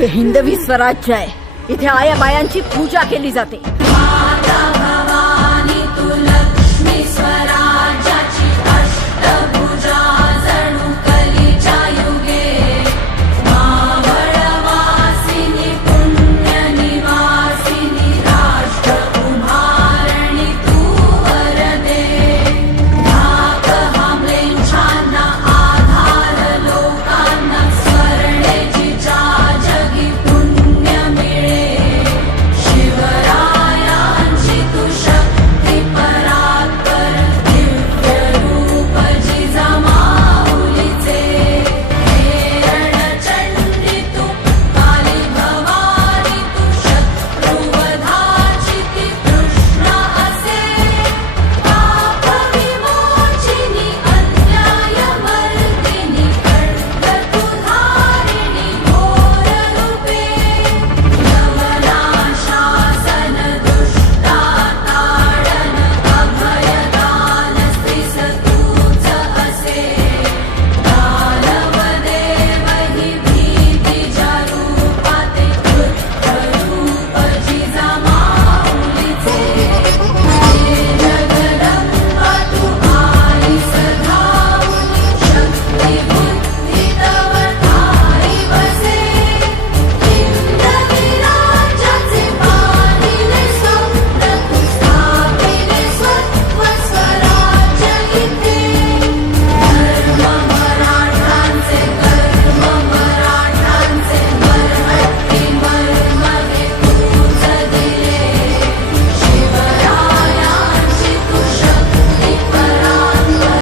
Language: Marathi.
हे हिंदवी स्वराज्य आहे. इथे आया बायांची पूजा केली जाते.